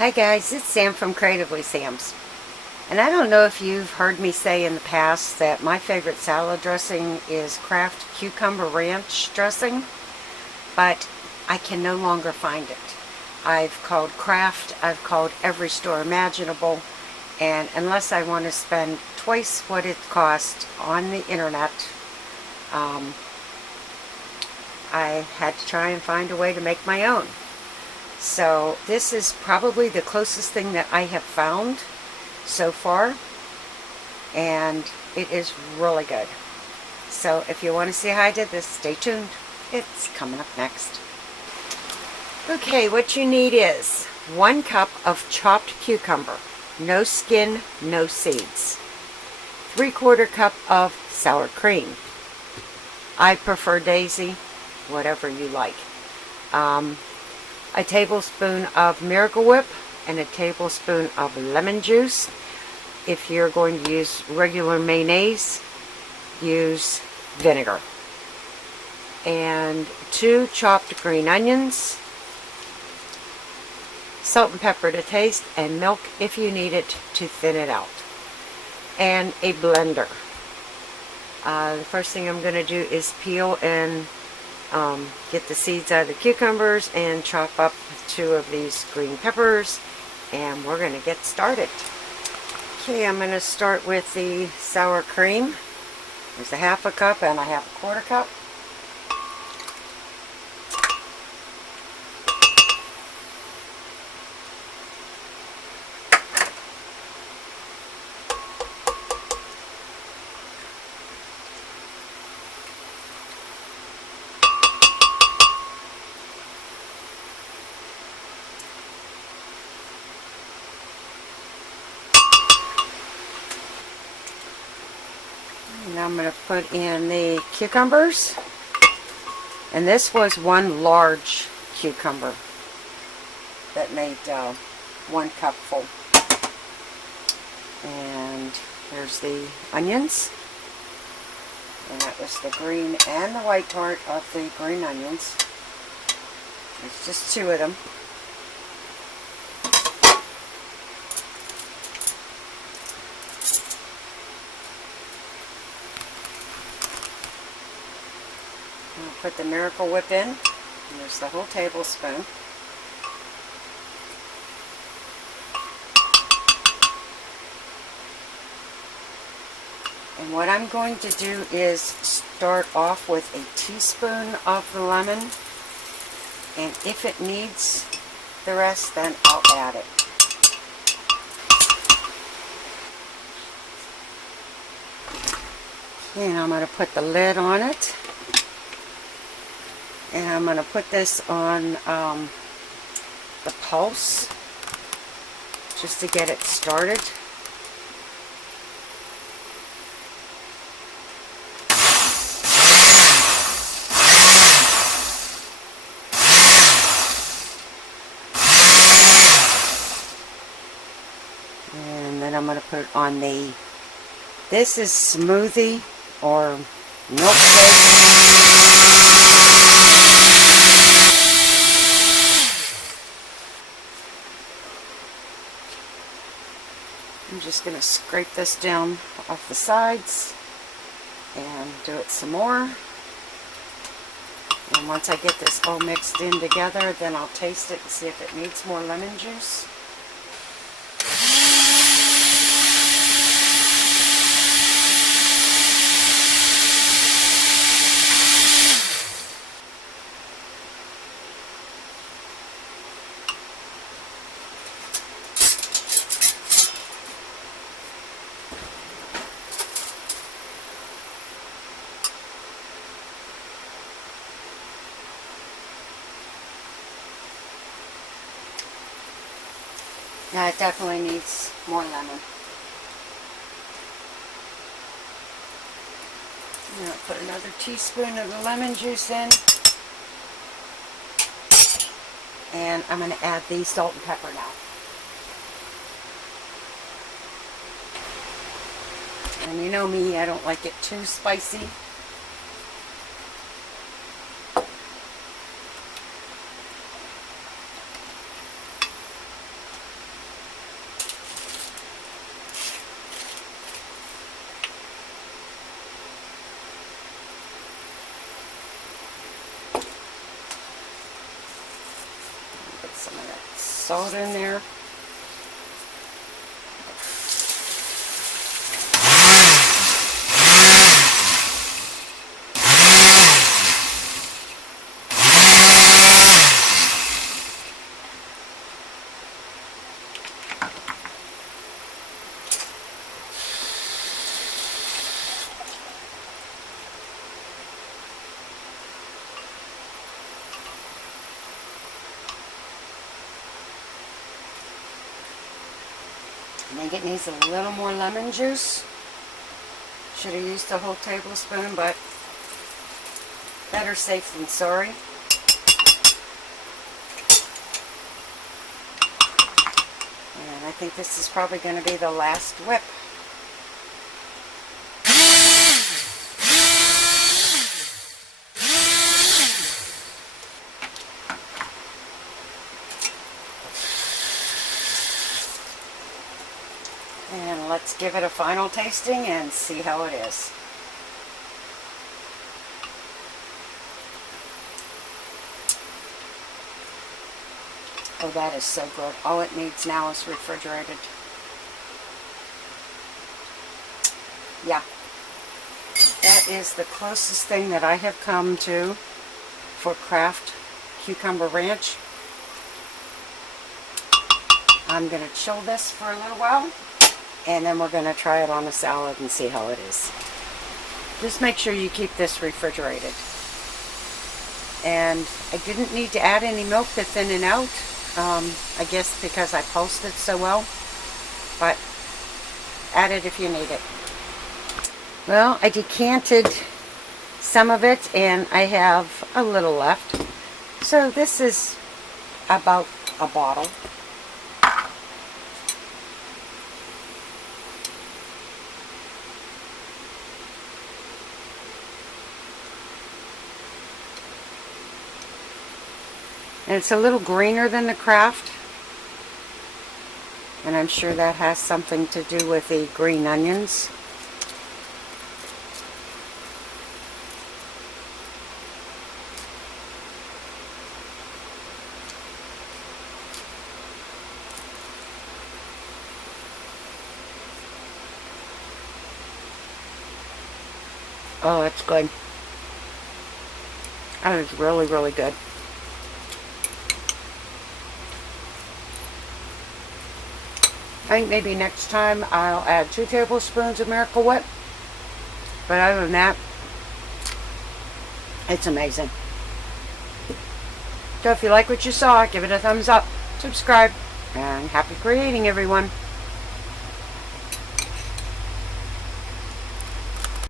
Hi guys, it's Sam from Creatively Sam's. And I don't know if you've heard me say in the past that my favorite salad dressing is Kraft Cucumber Ranch Dressing, but I can no longer find it. I've called Kraft, I've called every store imaginable, and unless I want to spend twice what it cost on the internet, I had to try and find a way to make my own. So this is probably the closest thing that I have found so far, and it is really good. So if you want to see how I did this, stay tuned. It's coming up next. Okay, what you need is 1 cup of chopped cucumber, no skin, no seeds. 3/4 cup of sour cream. I prefer Daisy, whatever you like. A tablespoon of Miracle Whip and a tablespoon of lemon juice. If you're going to use regular mayonnaise, use vinegar. And 2 chopped green onions, salt and pepper to taste, and milk if you need it to thin it out. And a blender. The first thing I'm going to do is peel and get the seeds out of the cucumbers and chop up 2 of these green peppers, and we're going to get started. Okay, I'm going to start with the sour cream. There's a 1/2 cup and I have a 1/4 cup. And I'm going to put in the cucumbers, and this was 1 large cucumber that made 1 cup full. And here's the onions, and that was the green and the white part of the green onions. There's just 2 of them. I'll put the Miracle Whip in. And there's the whole tablespoon. And what I'm going to do is start off with a teaspoon of the lemon, and if it needs the rest, then I'll add it. And I'm going to put the lid on it. And I'm going to put this on the pulse just to get it started. And then I'm going to put it on this is smoothie or milkshake. I'm just going to scrape this down off the sides and do it some more. And once I get this all mixed in together, then I'll taste it and see if it needs more lemon juice. Now it definitely needs more lemon. I'm going to put another teaspoon of the lemon juice in. And I'm going to add the salt and pepper now. And you know me, I don't like it too spicy. some of that salt in there. I think it needs a little more lemon juice. Should have used a whole tablespoon, but better safe than sorry. And I think this is probably going to be the last whip. And let's give it a final tasting and see how it is. Oh, that is so good. All it needs now is refrigerated. Yeah. That is the closest thing that I have come to for Kraft Cucumber Ranch. I'm going to chill this for a little while, and then we're going to try it on a salad and see how it is. Just make sure you keep this refrigerated. And I didn't need to add any milk to thin it out. I guess because I pulsed it so well. But add it if you need it. Well, I decanted some of it, and I have a little left. So this is about a bottle. And it's a little greener than the Kraft. And I'm sure that has something to do with the green onions. Oh, it's good. That is really, really good. I think maybe next time I'll add 2 tablespoons of Miracle Whip. But other than that, it's amazing. So if you like what you saw, give it a thumbs up, subscribe, and happy creating, everyone.